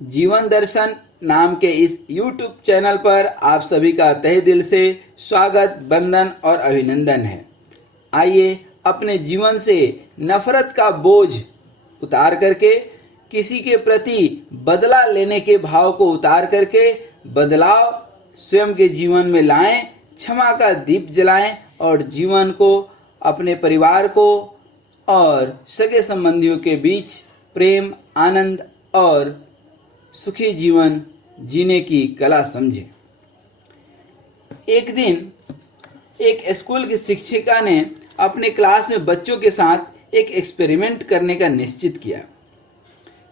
जीवन दर्शन नाम के इस YouTube चैनल पर आप सभी का तहे दिल से स्वागत, वंदन और अभिनंदन है। आइए अपने जीवन से नफरत का बोझ उतार करके किसी के प्रति बदला लेने के भाव को उतार करके बदलाव स्वयं के जीवन में लाएं, क्षमा का दीप जलाएं और जीवन को, अपने परिवार को और सगे संबंधियों के बीच प्रेम, आनंद और सुखी जीवन जीने की कला समझें। एक दिन एक स्कूल की शिक्षिका ने अपने क्लास में बच्चों के साथ एक एक्सपेरिमेंट करने का निश्चित किया।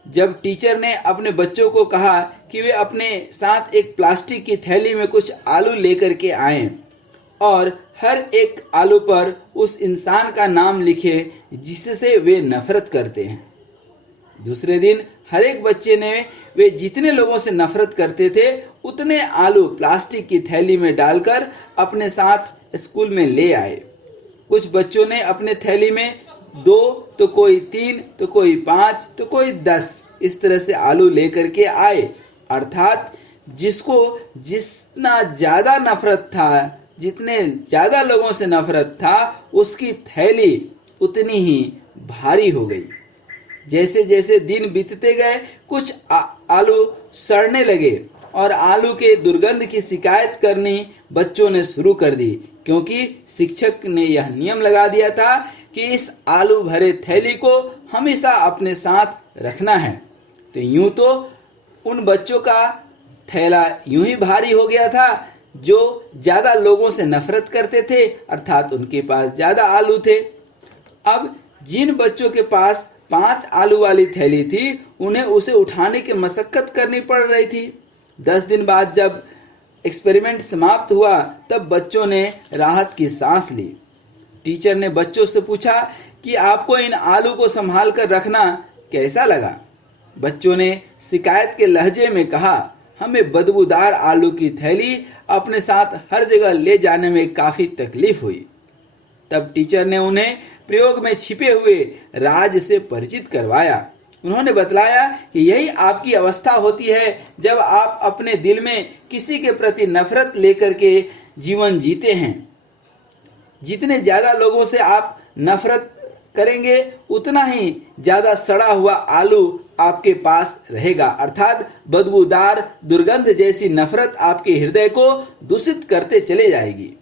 जब टीचर ने अपने बच्चों को कहा कि वे अपने साथ एक प्लास्टिक की थैली में कुछ आलू लेकर के आएं और हर एक आलू पर उस इंसान का नाम लिखें जिससे वे नफरत करते हैं। दूसरे दिन हर एक बच्चे ने वे जितने लोगों से नफरत करते थे उतने आलू प्लास्टिक की थैली में डालकर अपने साथ स्कूल में ले आए। कुछ बच्चों ने अपने थैली में 2, तो कोई 3, तो कोई 5, तो कोई 10 इस तरह से आलू लेकर के आए। अर्थात जिसको जितना ज़्यादा नफरत था, जितने ज़्यादा लोगों से नफरत था, उसकी थैली उतनी ही भारी हो गई। जैसे जैसे दिन बीतते गए कुछ आलू सड़ने लगे और आलू के दुर्गंध की शिकायत करनी बच्चों ने शुरू कर दी, क्योंकि शिक्षक ने यह नियम लगा दिया था कि इस आलू भरे थैली को हमेशा अपने साथ रखना है। तो यूं तो उन बच्चों का थैला यूं ही भारी हो गया था जो ज़्यादा लोगों से नफरत करते थे, अर्थात उनके पास ज़्यादा आलू थे। अब जिन बच्चों के पास 5 आलू वाली थैली थी उन्हें उसे उठाने की मशक्कत करनी पड़ रही थी। 10 दिन बाद जब एक्सपेरिमेंट समाप्त हुआ तब बच्चों ने राहत की सांस ली। टीचर ने बच्चों से पूछा कि आपको इन आलू को संभाल कर रखना कैसा लगा। बच्चों ने शिकायत के लहजे में कहा, हमें बदबूदार आलू की थैली अपने साथ हर जगह ले जाने में काफ़ी तकलीफ हुई। तब टीचर ने उन्हें प्रयोग में छिपे हुए राज से परिचित करवाया। उन्होंने बतलाया कि यही आपकी अवस्था होती है जब आप अपने दिल में किसी के प्रति नफरत लेकर के जीवन जीते हैं। जितने ज़्यादा लोगों से आप नफरत करेंगे उतना ही ज़्यादा सड़ा हुआ आलू आपके पास रहेगा, अर्थात बदबूदार दुर्गंध जैसी नफरत आपके हृदय को दूषित करते चले जाएगी।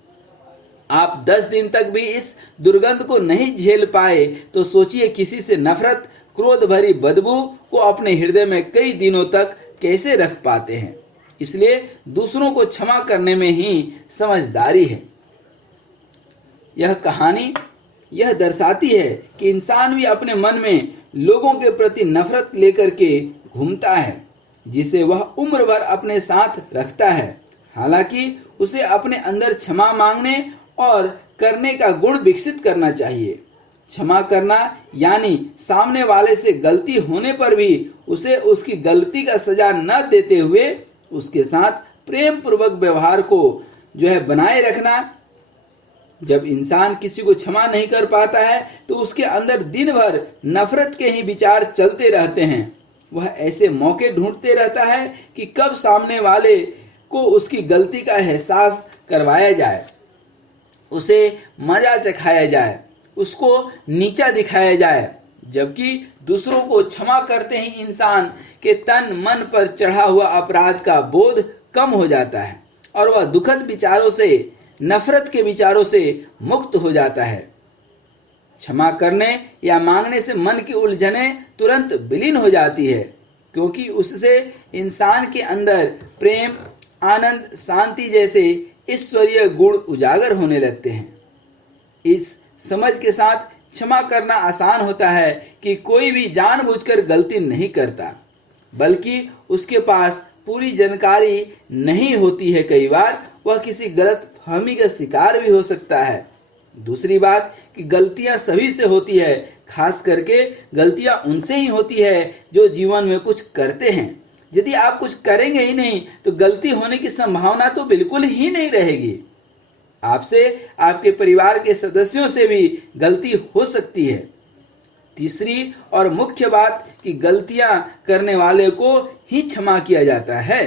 आप 10 दिन तक भी इस दुर्गंध को नहीं झेल पाए तो सोचिए किसी से नफरत, क्रोध भरी बदबू को अपने हृदय में कई दिनों तक कैसे रख पाते हैं। इसलिए दूसरों को क्षमा करने में ही समझदारी है। यह कहानी यह दर्शाती है कि इंसान भी अपने मन में लोगों के प्रति नफरत लेकर के घूमता है, जिसे वह उम्र भर अपने साथ रखता है। हालांकि उसे अपने अंदर क्षमा मांगने और करने का गुण विकसित करना चाहिए। क्षमा करना यानी सामने वाले से गलती होने पर भी उसे उसकी गलती का सजा न देते हुए उसके साथ प्रेम पूर्वक व्यवहार को बनाए रखना। जब इंसान किसी को क्षमा नहीं कर पाता है तो उसके अंदर दिन भर नफरत के ही विचार चलते रहते हैं। वह ऐसे मौके ढूंढते रहता है कि कब सामने वाले को उसकी गलती का एहसास करवाया जाए, उसे मजा चखाया जाए, उसको नीचा दिखाया जाए। जबकि दूसरों को क्षमा करते ही इंसान के तन मन पर चढ़ा हुआ अपराध का बोध कम हो जाता है और वह दुखद विचारों से, नफरत के विचारों से मुक्त हो जाता है। क्षमा करने या मांगने से मन की उलझनें तुरंत विलीन हो जाती है, क्योंकि उससे इंसान के अंदर प्रेम, आनंद, शांति जैसे ईश्वरीय गुण उजागर होने लगते हैं। इस समझ के साथ क्षमा करना आसान होता है कि कोई भी जानबूझकर गलती नहीं करता, बल्कि उसके पास पूरी जानकारी नहीं होती है। कई बार वह किसी गलत फहमी का शिकार भी हो सकता है। दूसरी बात कि गलतियां सभी से होती है, खास करके गलतियां उनसे ही होती है जो जीवन में कुछ करते हैं। यदि आप कुछ करेंगे ही नहीं तो गलती होने की संभावना तो बिल्कुल ही नहीं रहेगी। आपसे, आपके परिवार के सदस्यों से भी गलती हो सकती है। तीसरी और मुख्य बात कि गलतियां करने वाले को ही क्षमा किया जाता है।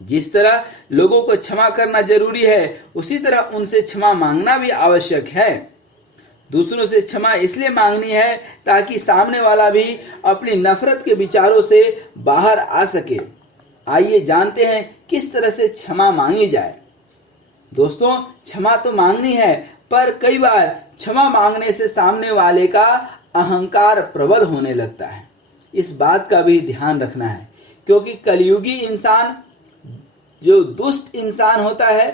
जिस तरह लोगों को क्षमा करना जरूरी है, उसी तरह उनसे क्षमा मांगना भी आवश्यक है। दूसरों से क्षमा इसलिए मांगनी है ताकि सामने वाला भी अपनी नफरत के विचारों से बाहर आ सके। आइए जानते हैं किस तरह से क्षमा मांगी जाए। दोस्तों, क्षमा तो मांगनी है, पर कई बार क्षमा मांगने से सामने वाले का अहंकार प्रबल होने लगता है। इस बात का भी ध्यान रखना है, क्योंकि कलयुगी इंसान जो दुष्ट इंसान होता है,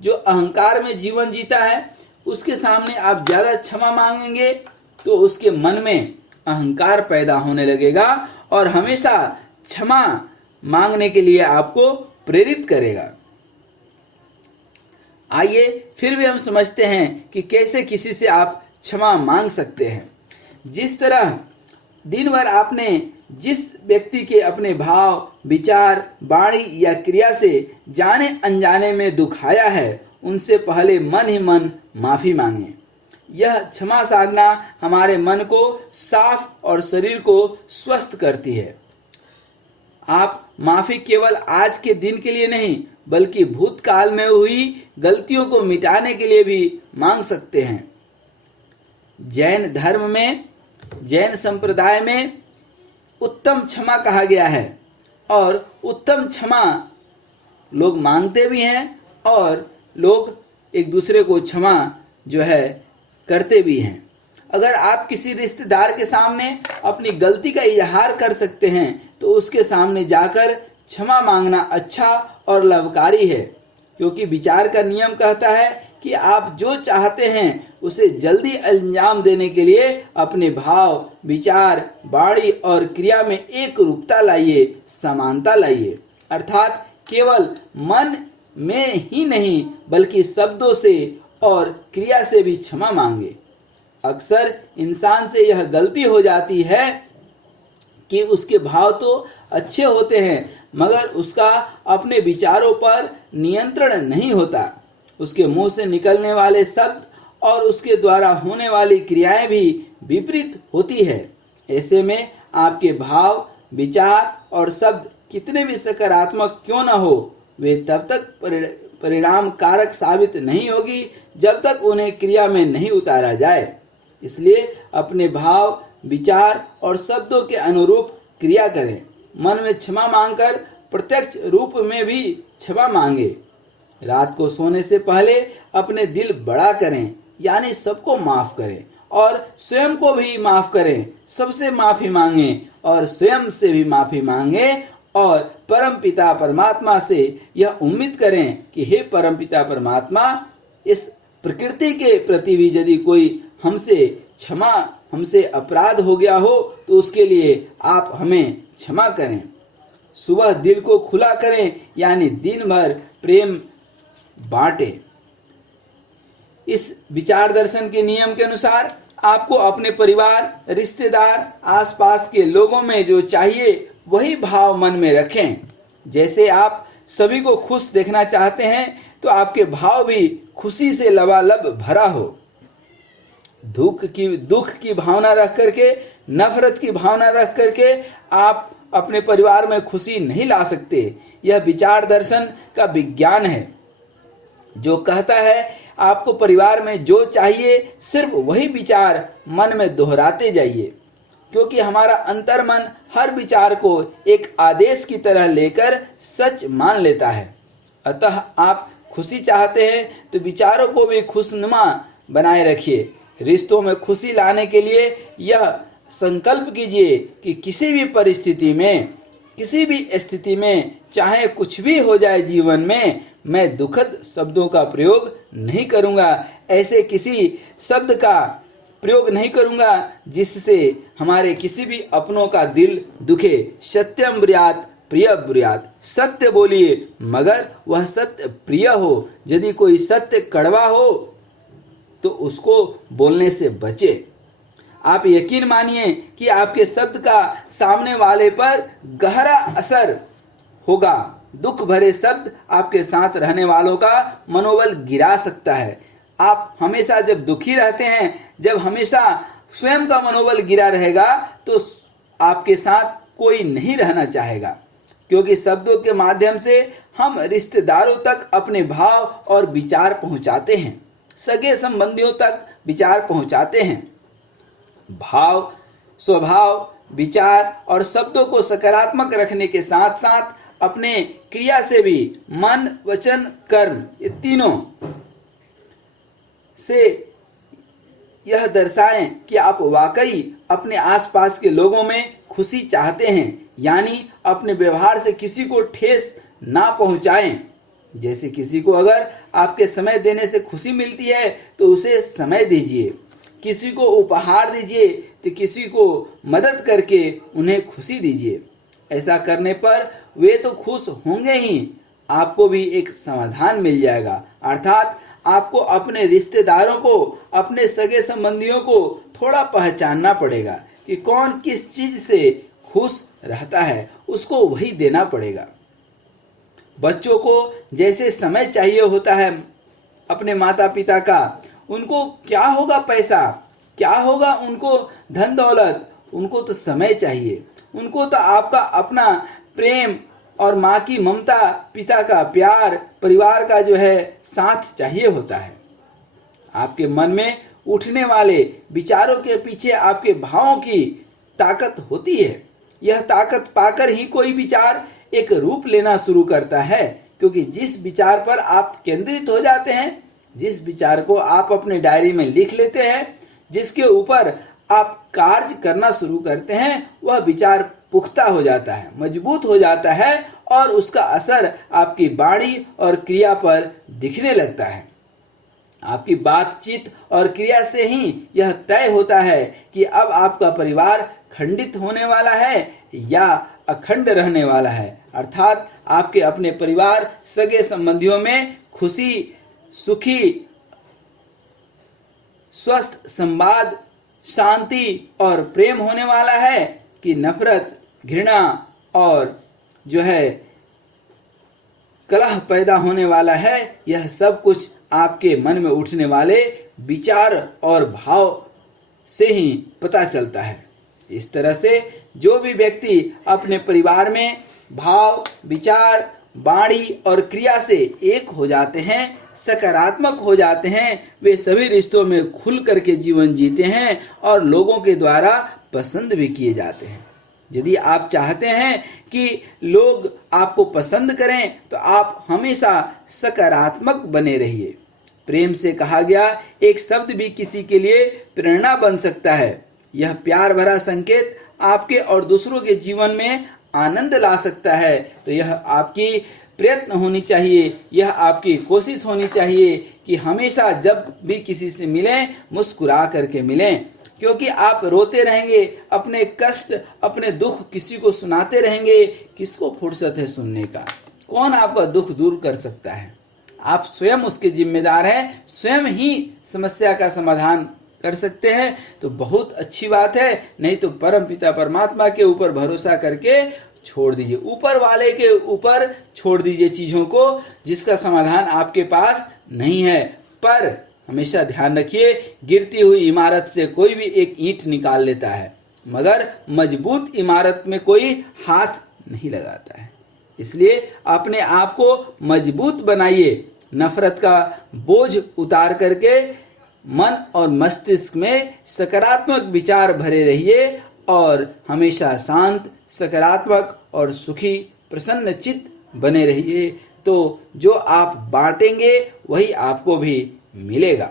जो अहंकार में जीवन जीता है, उसके सामने आप ज़्यादा क्षमा मांगेंगे तो उसके मन में अहंकार पैदा होने लगेगा और हमेशा क्षमा मांगने के लिए आपको प्रेरित करेगा। आइए फिर भी हम समझते हैं कि कैसे किसी से आप क्षमा मांग सकते हैं। जिस तरह दिन भर आपने जिस व्यक्ति के अपने भाव, विचार, वाणी या क्रिया से जाने अनजाने में दुखाया है, उनसे पहले मन ही मन माफ़ी मांगें। यह क्षमा साधना हमारे मन को साफ और शरीर को स्वस्थ करती है। आप माफ़ी केवल आज के दिन के लिए नहीं, बल्कि भूतकाल में हुई गलतियों को मिटाने के लिए भी मांग सकते हैं। जैन धर्म में, जैन संप्रदाय में उत्तम क्षमा कहा गया है और उत्तम क्षमा लोग मांगते भी हैं और लोग एक दूसरे को क्षमा जो है करते भी हैं। अगर आप किसी रिश्तेदार के सामने अपनी गलती का इजहार कर सकते हैं तो उसके सामने जाकर क्षमा मांगना अच्छा और लाभकारी है, क्योंकि विचार का नियम कहता है कि आप जो चाहते हैं उसे जल्दी अंजाम देने के लिए अपने भाव, विचार, वाणी और क्रिया में एक रूपता लाइए, समानता लाइए। अर्थात केवल मन में ही नहीं बल्कि शब्दों से और क्रिया से भी क्षमा मांगे। अक्सर इंसान से यह गलती हो जाती है कि उसके भाव तो अच्छे होते हैं मगर उसका अपने विचारों पर नियंत्रण नहीं होता। उसके मुंह से निकलने वाले शब्द और उसके द्वारा होने वाली क्रियाएं भी विपरीत होती है। ऐसे में आपके भाव, विचार और शब्द कितने भी सकारात्मक क्यों न हो, वे तब तक परिणाम कारक साबित नहीं होगी जब तक उन्हें क्रिया में नहीं उतारा जाए। इसलिए अपने भाव, विचार और शब्दों के अनुरूप क्रिया करें। मन में क्षमा मांगकर प्रत्यक्ष रूप में भी क्षमा मांगे। रात को सोने से पहले अपने दिल बड़ा करें, यानी सबको माफ करें और स्वयं को भी माफ करें। सबसे माफी मांगें और स्वयं से भी माफी मांगें और परम पिता परमात्मा से यह उम्मीद करें कि हे परम पिता परमात्मा, इस प्रकृति के प्रति भी यदि कोई हमसे अपराध हो गया हो तो उसके लिए आप हमें क्षमा करें। सुबह दिल को खुला करें, यानी दिन भर प्रेम बांटे। इस विचार दर्शन के नियम के अनुसार आपको अपने परिवार, रिश्तेदार, आसपास के लोगों में जो चाहिए वही भाव मन में रखें। जैसे आप सभी को खुश देखना चाहते हैं तो आपके भाव भी खुशी से लबालब भरा हो। दुख की भावना रख करके, नफरत की भावना रख करके आप अपने परिवार में खुशी नहीं ला सकते। यह विचार दर्शन का विज्ञान है जो कहता है आपको परिवार में जो चाहिए सिर्फ वही विचार मन में दोहराते जाइए, क्योंकि हमारा अंतर्मन हर विचार को एक आदेश की तरह लेकर सच मान लेता है। अतः आप खुशी चाहते हैं तो विचारों को भी खुशनुमा बनाए रखिए। रिश्तों में खुशी लाने के लिए यह संकल्प कीजिए कि किसी भी परिस्थिति में, किसी भी स्थिति में, चाहे कुछ भी हो जाए जीवन में, मैं दुखद शब्दों का प्रयोग नहीं करूंगा। ऐसे किसी शब्द का प्रयोग नहीं करूंगा जिससे हमारे किसी भी अपनों का दिल दुखे। सत्यम ब्रूयात् प्रिय ब्रूयात्, सत्य बोलिए मगर वह सत्य प्रिय हो। यदि कोई सत्य कड़वा हो तो उसको बोलने से बचे। आप यकीन मानिए कि आपके शब्द का सामने वाले पर गहरा असर होगा। दुख भरे शब्द आपके साथ रहने वालों का मनोबल गिरा सकता है। आप हमेशा जब दुखी रहते हैं, जब हमेशा स्वयं का मनोबल गिरा रहेगा तो आपके साथ कोई नहीं रहना चाहेगा, क्योंकि शब्दों के माध्यम से हम रिश्तेदारों तक अपने भाव और विचार पहुंचाते हैं, सगे संबंधियों तक विचार पहुंचाते हैं। भाव, स्वभाव, विचार और शब्दों को सकारात्मक रखने के साथ साथ अपने क्रिया से भी मन, वचन, कर्म ये तीनों से यह दर्शाएं कि आप वाकई अपने आसपास के लोगों में खुशी चाहते हैं, यानी अपने व्यवहार से किसी को ठेस ना पहुंचाएं। जैसे किसी को अगर आपके समय देने से खुशी मिलती है तो उसे समय दीजिए, किसी को उपहार दीजिए तो किसी को मदद करके उन्हें खुशी दीजिए। ऐसा करने पर वे तो खुश होंगे ही, आपको भी एक समाधान मिल जाएगा। अर्थात आपको अपने रिश्तेदारों को, अपने सगे संबंधियों को थोड़ा पहचानना पड़ेगा कि कौन किस चीज से खुश रहता है, उसको वही देना पड़ेगा। बच्चों को जैसे समय चाहिए होता है अपने माता पिता का, उनको क्या होगा पैसा, क्या होगा उनको धन दौलत, उनको तो समय चाहिए। उनको तो आपका अपना प्रेम और माँ की ममता, पिता का प्यार, परिवार का जो है साथ चाहिए होता है। आपके मन में उठने वाले विचारों के पीछे आपके भावों की ताकत होती है। यह ताकत पाकर ही कोई विचार एक रूप लेना शुरू करता है, क्योंकि जिस विचार पर आप केंद्रित हो जाते हैं, जिस विचार को आप अपने डायरी में लिख लेते हैं, जिसके ऊपर आप कार्य करना शुरू करते हैं, वह विचार पुख्ता हो जाता है, मजबूत हो जाता है और उसका असर आपकी वाणी और क्रिया पर दिखने लगता है। आपकी बातचीत और क्रिया से ही यह तय होता है कि अब आपका परिवार खंडित होने वाला है या अखंड रहने वाला है। अर्थात आपके अपने परिवार, सगे संबंधियों में खुशी, सुखी, स्वस्थ संवाद, शांति और प्रेम होने वाला है कि नफरत, घृणा और जो है कलह पैदा होने वाला है। यह सब कुछ आपके मन में उठने वाले विचार और भाव से ही पता चलता है। इस तरह से जो भी व्यक्ति अपने परिवार में भाव, विचार, वाणी और क्रिया से एक हो जाते हैं, सकारात्मक हो जाते हैं, वे सभी रिश्तों में खुल करके जीवन जीते हैं और लोगों के द्वारा पसंद भी किए जाते हैं। यदि आप चाहते हैं कि लोग आपको पसंद करें तो आप हमेशा सकारात्मक बने रहिए। प्रेम से कहा गया एक शब्द भी किसी के लिए प्रेरणा बन सकता है। यह प्यार भरा संकेत आपके और दूसरों के जीवन में आनंद ला सकता है। तो यह आपकी प्रयत्न होनी चाहिए, यह आपकी कोशिश होनी चाहिए कि हमेशा जब भी किसी से मिलें मुस्कुरा करके मिलें, क्योंकि आप रोते रहेंगे, अपने कष्ट, अपने दुख किसी को सुनाते रहेंगे, किसको फुर्सत है सुनने का? कौन आपका दुख दूर कर सकता है? आप स्वयं उसके जिम्मेदार हैं, स्वयं ही समस्या का समाधान कर सकते हैं। तो बहुत अच्छी बात है, नहीं तो परम पिता परमात्मा के ऊपर भरोसा करके छोड़ दीजिए, ऊपर वाले के ऊपर छोड़ दीजिए चीजों को जिसका समाधान आपके पास नहीं है। पर हमेशा ध्यान रखिए, गिरती हुई इमारत से कोई भी एक ईंट निकाल लेता है, मगर मजबूत इमारत में कोई हाथ नहीं लगाता है। इसलिए अपने आप को मजबूत बनाइए, नफरत का बोझ उतार करके मन और मस्तिष्क में सकारात्मक विचार भरे रहिए और हमेशा शांत, सकारात्मक और सुखी, प्रसन्न चित्त बने रहिए। तो जो आप बांटेंगे वही आपको भी मिलेगा।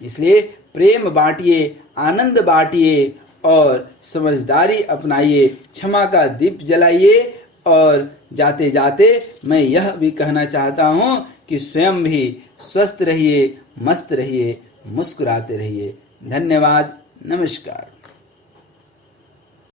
इसलिए प्रेम बांटिए, आनंद बांटिए और समझदारी अपनाइए, क्षमा का दीप जलाइए। और जाते जाते मैं यह भी कहना चाहता हूँ कि स्वयं भी स्वस्थ रहिए, मस्त रहिए, मुस्कुराते रहिए। धन्यवाद, नमस्कार।